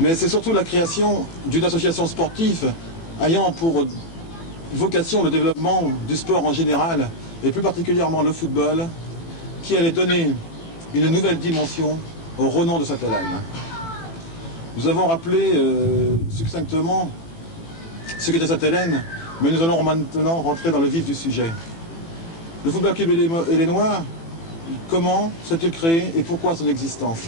Mais c'est surtout la création d'une association sportive ayant pour vocation le développement du sport en général, et plus particulièrement le football, qui allait donner une nouvelle dimension au renom de Sainte-Hélène. Nous avons rappelé succinctement ce qu'était Sainte-Hélène, mais nous allons maintenant rentrer dans le vif du sujet. Le football club hélénois, comment s'est-il créé et pourquoi son existence?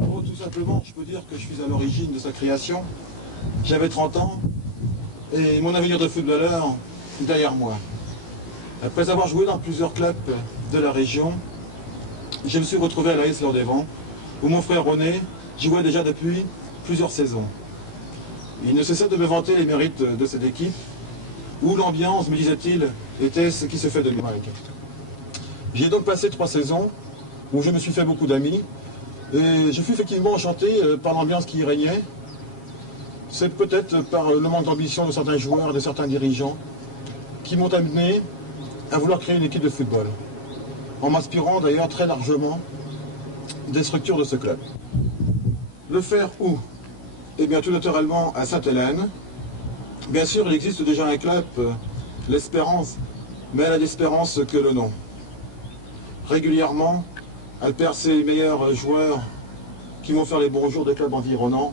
Oh, tout simplement, je peux dire que je suis à l'origine de sa création. J'avais 30 ans et mon avenir de footballeur est derrière moi. Après avoir joué dans plusieurs clubs de la région, je me suis retrouvé à l'AS Lordévent, où mon frère René jouait déjà depuis plusieurs saisons. Il ne cessait de me vanter les mérites de cette équipe, où l'ambiance, me disait-il, était ce qui se fait de mieux. J'y ai donc passé 3 saisons, où je me suis fait beaucoup d'amis, et je fus effectivement enchanté par l'ambiance qui y régnait. C'est peut-être par le manque d'ambition de certains joueurs et de certains dirigeants qui m'ont amené à vouloir créer une équipe de football, en m'inspirant d'ailleurs très largement des structures de ce club. Le faire où? Eh bien tout naturellement à Sainte-Hélène. Bien sûr, il existe déjà un club, l'Espérance, mais elle a l'espérance que le nom. Régulièrement, elle perd ses meilleurs joueurs qui vont faire les bons jours des clubs environnants,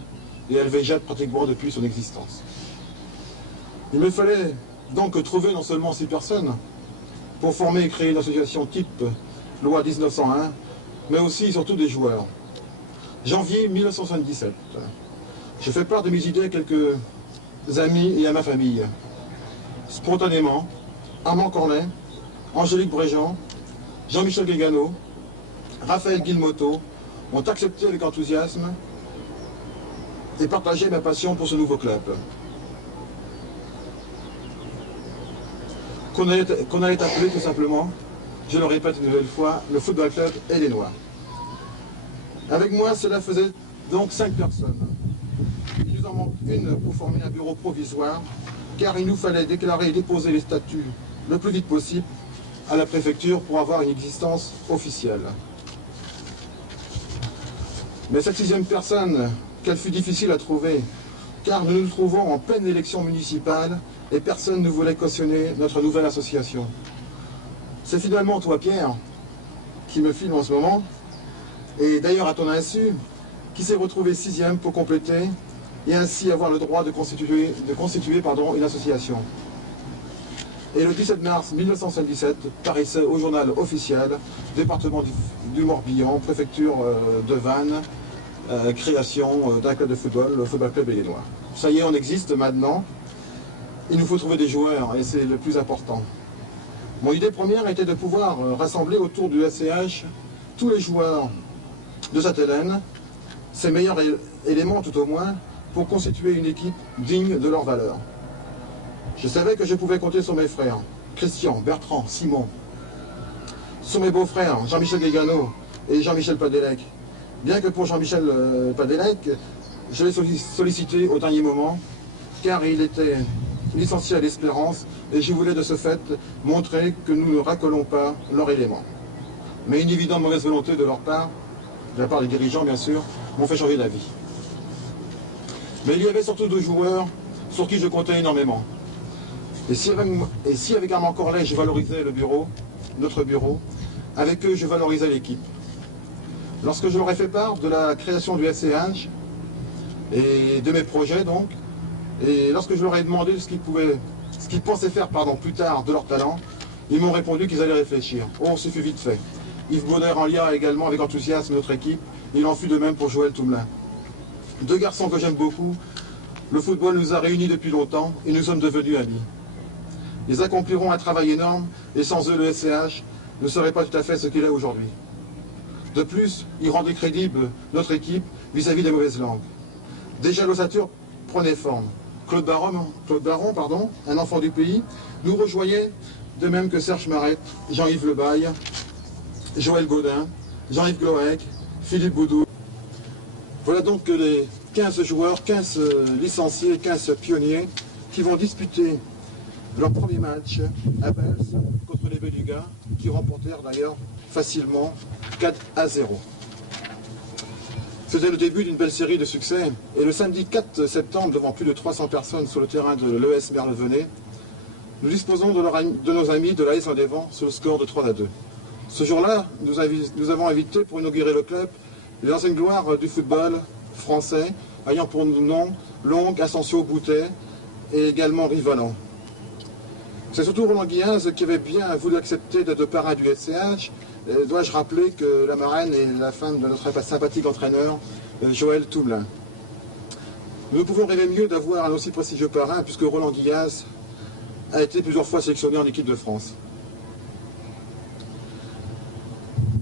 et elle végète pratiquement depuis son existence. Il me fallait donc trouver non seulement 6 personnes pour former et créer une association type loi 1901, mais aussi et surtout des joueurs. Janvier 1977. Je fais part de mes idées à quelques amis et à ma famille. Spontanément, Armand Cornet, Angélique Bréjean, Jean-Michel Guégano, Raphaël Guilmoto ont accepté avec enthousiasme et partagé ma passion pour ce nouveau club. Qu'on allait appeler tout simplement, je le répète une nouvelle fois, le football club hélénois. Avec moi, cela faisait donc 5 personnes. Il nous en manque une pour former un bureau provisoire, car il nous fallait déclarer et déposer les statuts le plus vite possible à la préfecture pour avoir une existence officielle. Mais cette 6e personne, qu'elle fut difficile à trouver, car nous nous trouvons en pleine élection municipale et personne ne voulait cautionner notre nouvelle association. C'est finalement toi, Pierre, qui me filme en ce moment, et d'ailleurs à ton insu, qui s'est retrouvé 6e pour compléter et ainsi avoir le droit de constituer une association. Et le 17 mars 1977 paraissait au journal officiel, département du Morbihan, préfecture de Vannes, création d'un club de football, le football club hélénois. Ça y est, on existe maintenant. Il nous faut trouver des joueurs et c'est le plus important. Mon idée première était de pouvoir rassembler autour du SCH tous les joueurs de Sainte-Hélène, ses meilleurs éléments tout au moins, pour constituer une équipe digne de leur valeur. Je savais que je pouvais compter sur mes frères, Christian, Bertrand, Simon, sur mes beaux-frères, Jean-Michel Guégano et Jean-Michel Padelec. Bien que pour Jean-Michel Padelec, je l'ai sollicité au dernier moment, car il était licencié à l'Espérance, et je voulais de ce fait montrer que nous ne racolons pas leur élément. Mais une évidente mauvaise volonté de leur part, de la part des dirigeants bien sûr, m'ont fait changer d'avis. Mais il y avait surtout 2 joueurs sur qui je comptais énormément. Et si avec Armand Corlet je valorisais le bureau, notre bureau, avec eux je valorisais l'équipe. Lorsque je leur ai fait part de la création du SCH et de mes projets donc, et lorsque je leur ai demandé ce qu'ils pensaient faire plus tard de leur talent, ils m'ont répondu qu'ils allaient réfléchir. Oh, ce fut vite fait. Yves Baudet relia également avec enthousiasme notre équipe, il en fut de même pour Joël Toumelin. 2 garçons que j'aime beaucoup, le football nous a réunis depuis longtemps et nous sommes devenus amis. Ils accompliront un travail énorme et sans eux le SCH ne serait pas tout à fait ce qu'il est aujourd'hui. De plus, ils rendaient crédible notre équipe vis-à-vis des mauvaises langues. Déjà l'ossature prenait forme. Claude Baron, un enfant du pays, nous rejoignait, de même que Serge Marette, Jean-Yves Lebaille, Joël Gaudin, Jean-Yves Gloec, Philippe Boudou. Voilà donc que les 15 joueurs, 15 licenciés, 15 pionniers qui vont disputer leur premier match à Bels contre les Belugas, qui remportèrent d'ailleurs facilement 4-0. C'était le début d'une belle série de succès, et le samedi 4 septembre, devant plus de 300 personnes sur le terrain de l'ES Merlevenez, nous disposons de nos amis de l'AS Saint-Dévent sur le score de 3-2. Ce jour-là, nous avons invité pour inaugurer le club les anciennes gloires du football français, ayant pour nom Long, Asensio, Boutet et également Rivalan. C'est surtout Roland Guillaz qui avait bien voulu accepter d'être parrain du SCH. Dois-je rappeler que la marraine est la femme de notre sympathique entraîneur, Joël Toumelin. Nous pouvons rêver mieux d'avoir un aussi prestigieux parrain, puisque Roland Guillaz a été plusieurs fois sélectionné en équipe de France.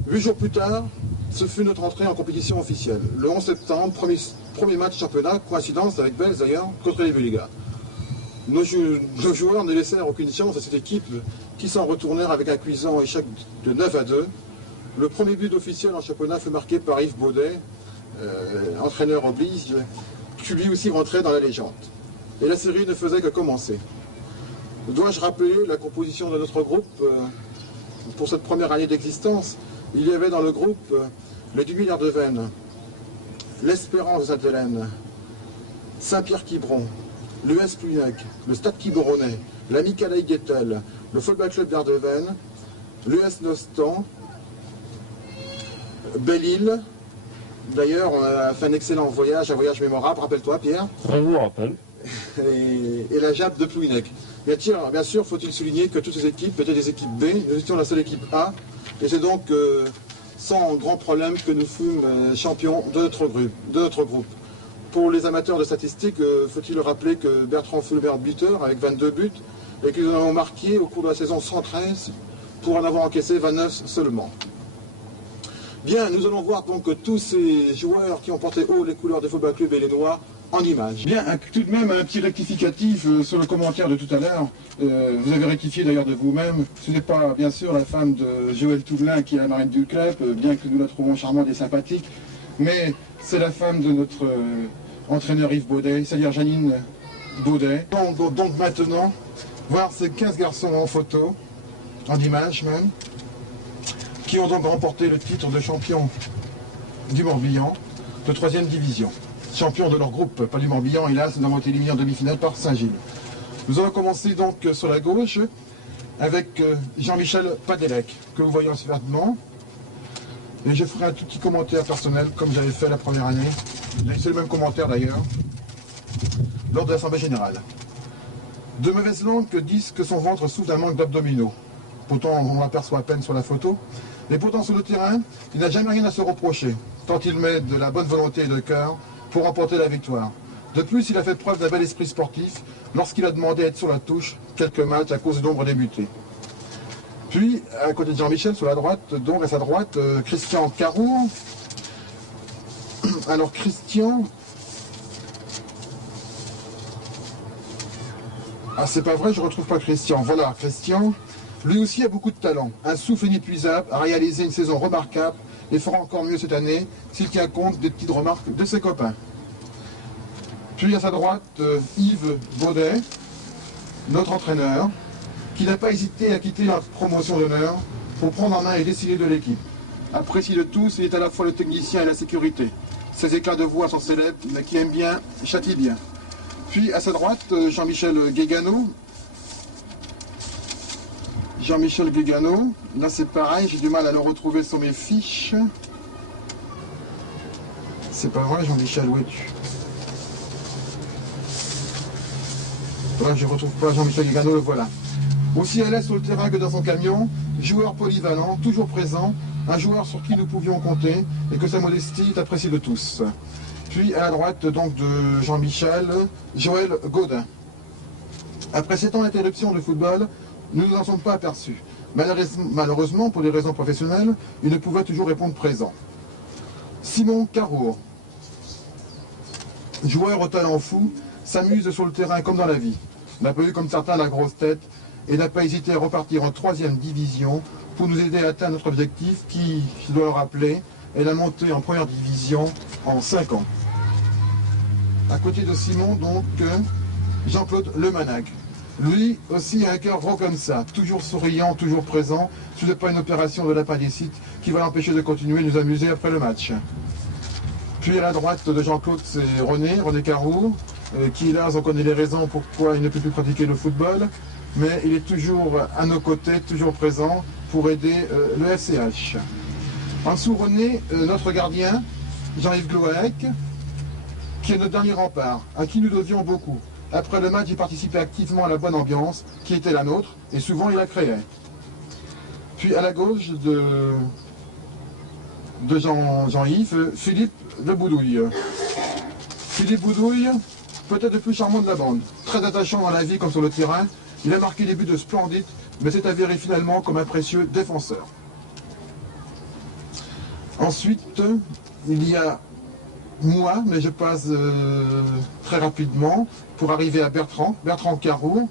8 jours plus tard, ce fut notre entrée en compétition officielle. Le 11 septembre, premier match championnat, coïncidence avec Belz d'ailleurs, contre les Buligas. Nos joueurs ne laissèrent aucune chance à cette équipe qui s'en retournèrent avec un cuisant échec de 9-2. Le premier but officiel en championnat fut marqué par Yves Baudet, entraîneur oblige, qui lui aussi rentrait dans la légende. Et la série ne faisait que commencer. Dois-je rappeler la composition de notre groupe pour cette première année d'existence? Il y avait dans le groupe le Dumiller de Vennes, l'Espérance de Sainte-Hélène, Saint-Pierre-Quiberon, l'US Plouinac, le Stade Quiberonais, l'Amical Guettel, le Football Club d'Ardevennes, l'US Nostan, Belle-Île. D'ailleurs, on a fait un excellent voyage, un voyage mémorable, rappelle-toi Pierre. Je vous rappelle. Et la JAP de Plouinac. Bien sûr, faut-il souligner que toutes ces équipes étaient des équipes B, nous étions la seule équipe A, et c'est donc sans grand problème que nous fûmes champions de notre groupe. Pour les amateurs de statistiques, faut-il rappeler que Bertrand Fulbert buteur avec 22 buts, et que nous en avons marqué au cours de la saison 113 pour en avoir encaissé 29 seulement. Bien, nous allons voir donc tous ces joueurs qui ont porté haut les couleurs des football clubs bélénois en images. Bien, tout de même un petit rectificatif sur le commentaire de tout à l'heure. Vous avez rectifié d'ailleurs de vous-même. Ce n'est pas bien sûr la femme de Joël Toumelin qui est la marraine du club, bien que nous la trouvons charmante et sympathique, mais c'est la femme de notre entraîneur Yves Baudet, c'est-à-dire Janine Baudet. Donc maintenant, voir ces 15 garçons en photo, en images même, qui ont donc remporté le titre de champion du Morbihan de 3e division. Champion de leur groupe, pas du Morbihan, hélas, nous avons été éliminés en demi-finale par Saint-Gilles. Nous allons commencer donc sur la gauche avec Jean-Michel Padelec, que vous voyez en suivant. Et je ferai un tout petit commentaire personnel, comme j'avais fait la première année. C'est le même commentaire d'ailleurs, lors de l'Assemblée Générale. De mauvaises langues disent que son ventre souffre d'un manque d'abdominaux. Pourtant, on l'aperçoit à peine sur la photo. Et pourtant, sur le terrain, il n'a jamais rien à se reprocher, tant il met de la bonne volonté et de cœur pour remporter la victoire. De plus, il a fait preuve d'un bel esprit sportif lorsqu'il a demandé à être sur la touche quelques matchs à cause du nombre débutés. Puis, à côté de Jean-Michel, sur la droite, donc à sa droite, Christian Carour. Alors, Christian... Ah, c'est pas vrai, je retrouve pas Christian. Voilà, Christian... Lui aussi a beaucoup de talent, un souffle inépuisable, a réalisé une saison remarquable et fera encore mieux cette année s'il tient compte des petites remarques de ses copains. Puis à sa droite, Yves Baudet, notre entraîneur, qui n'a pas hésité à quitter la promotion d'honneur pour prendre en main et décider de l'équipe. Apprécié de tous, il est à la fois le technicien et la sécurité. Ses éclats de voix sont célèbres, mais qui aime bien, châtie bien. Puis à sa droite, Jean-Michel Guégano. Jean-Michel Guégano, là c'est pareil, j'ai du mal à le retrouver sur mes fiches. C'est pas vrai, Jean-Michel, où es-tu? Là, je ne retrouve pas Jean-Michel Guégano, le voilà. Aussi à l'aise sur le terrain que dans son camion, joueur polyvalent, toujours présent, un joueur sur qui nous pouvions compter et que sa modestie est appréciée de tous. Puis à la droite donc de Jean-Michel, Joël Gaudin. Après 7 ans d'interruption de football, nous ne nous en sommes pas aperçus. Malheureusement, pour des raisons professionnelles, il ne pouvait toujours répondre présent. Simon Carour, joueur au talent fou, s'amuse sur le terrain comme dans la vie. N'a pas eu comme certains la grosse tête et n'a pas hésité à repartir en 3e division pour nous aider à atteindre notre objectif qui, je dois le rappeler, est la montée en 1re division en 5 ans. À côté de Simon, donc, Jean-Claude Lemanag. Lui aussi a un cœur gros comme ça, toujours souriant, toujours présent. Ce n'est pas une opération de l'appendicite qui va l'empêcher de continuer de nous amuser après le match. Puis à la droite de Jean-Claude, c'est René Caroux, qui là, on connaît les raisons pourquoi il ne peut plus pratiquer le football, mais il est toujours à nos côtés, toujours présent pour aider le FCH. En dessous, René, notre gardien, Jean-Yves Gloaec, qui est notre dernier rempart, à qui nous devions beaucoup. Après le match, il participait activement à la bonne ambiance, qui était la nôtre, et souvent il la créait. Puis à la gauche de Jean-Yves, Philippe Le Boudouille. Philippe Boudouille, peut-être le plus charmant de la bande. Très attachant dans la vie comme sur le terrain, il a marqué des buts de splendide, mais s'est avéré finalement comme un précieux défenseur. Ensuite, il y a moi, mais je passe très rapidement pour arriver à Bertrand Caroux,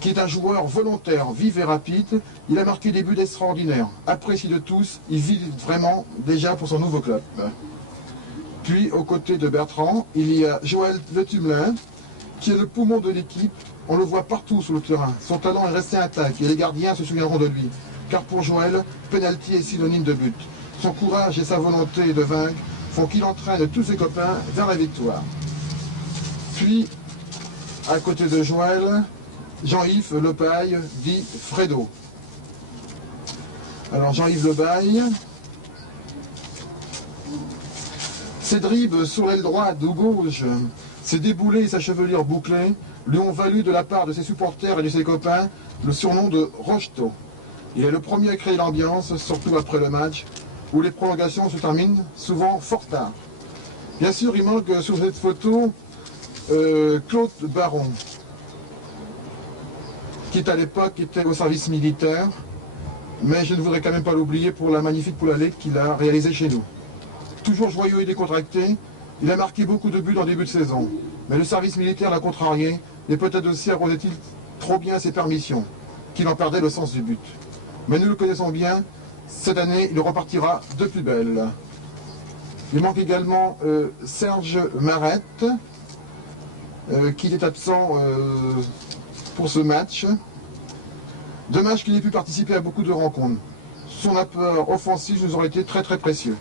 qui est un joueur volontaire, vif et rapide. Il a marqué des buts extraordinaires, apprécié de tous, il vit vraiment déjà pour son nouveau club. Puis, aux côtés de Bertrand, il y a Joël Le Tumelin, qui est le poumon de l'équipe. On le voit partout sur le terrain. Son talent est resté intact et les gardiens se souviendront de lui. Car pour Joël, penalty est synonyme de but. Son courage et sa volonté de vaincre font qu'il entraîne tous ses copains vers la victoire. Puis, à côté de Joël, Jean-Yves Lebaille, dit Fredo. Alors Jean-Yves Lebaille, ses dribbles sur l'aile droite ou gauche, ses déboulés et sa chevelure bouclée lui ont valu de la part de ses supporters et de ses copains le surnom de Rocheteau. Il est le premier à créer l'ambiance, surtout après le match, où les prolongations se terminent souvent fort tard. Bien sûr, il manque sur cette photo Claude Baron, qui à l'époque était au service militaire, mais je ne voudrais quand même pas l'oublier pour la magnifique poule à lait qu'il a réalisée chez nous. Toujours joyeux et décontracté, il a marqué beaucoup de buts en début de saison, mais le service militaire l'a contrarié, et peut-être aussi arrosait-il trop bien ses permissions, qu'il en perdait le sens du but. Mais nous le connaissons bien, cette année il repartira de plus belle. Il manque également Serge Marette, qui est absent pour ce match. Dommage qu'il n'ait pu participer à beaucoup de rencontres. Son apport offensif nous aurait été très précieux.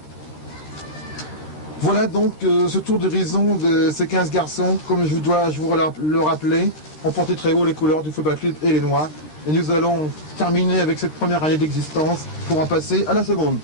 Voilà donc ce tour d'horizon de ces 15 garçons, comme je vous le rappeler, ont porté très haut les couleurs du Football Club et les Noirs. Et nous allons terminer avec cette première année d'existence pour en passer à la seconde.